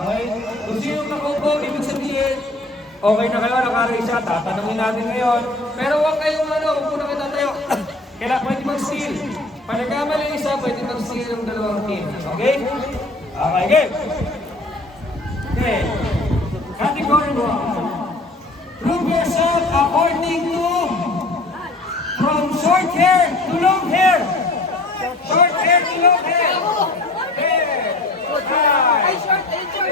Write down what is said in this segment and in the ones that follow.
Okay? Kung sino nakaupo, ibig sabihin, okay na kayo, nakaray siya, tatanungin natin ngayon. Pero huwag kayong huwag po na kayo tatayo. Kailangan pwede mag-steal. Pag nagkamali isa, pwede mag-steal yung dalawang team. Okay? Okay, game! Okay. Category 1. Prove yourself according to from short hair to long hair. Short hair to long hair. Ay, short, ay, short.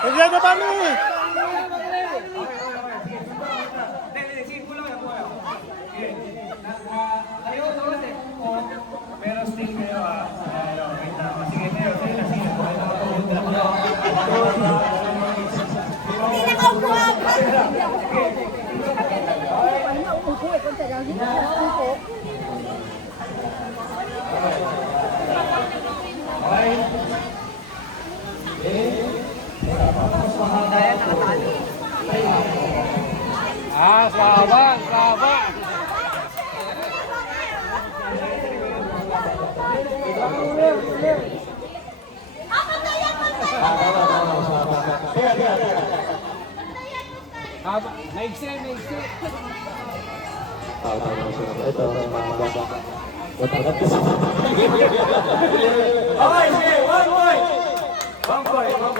Kaya na ba ni? Pero still kayo wait lang. Sige kayo, sige na. Hindi na kaupo agad. Upo eh, kung talagang hindi na upo. Sawa. Maiksi. Ito, Okay, sige, 1 point. 1 point.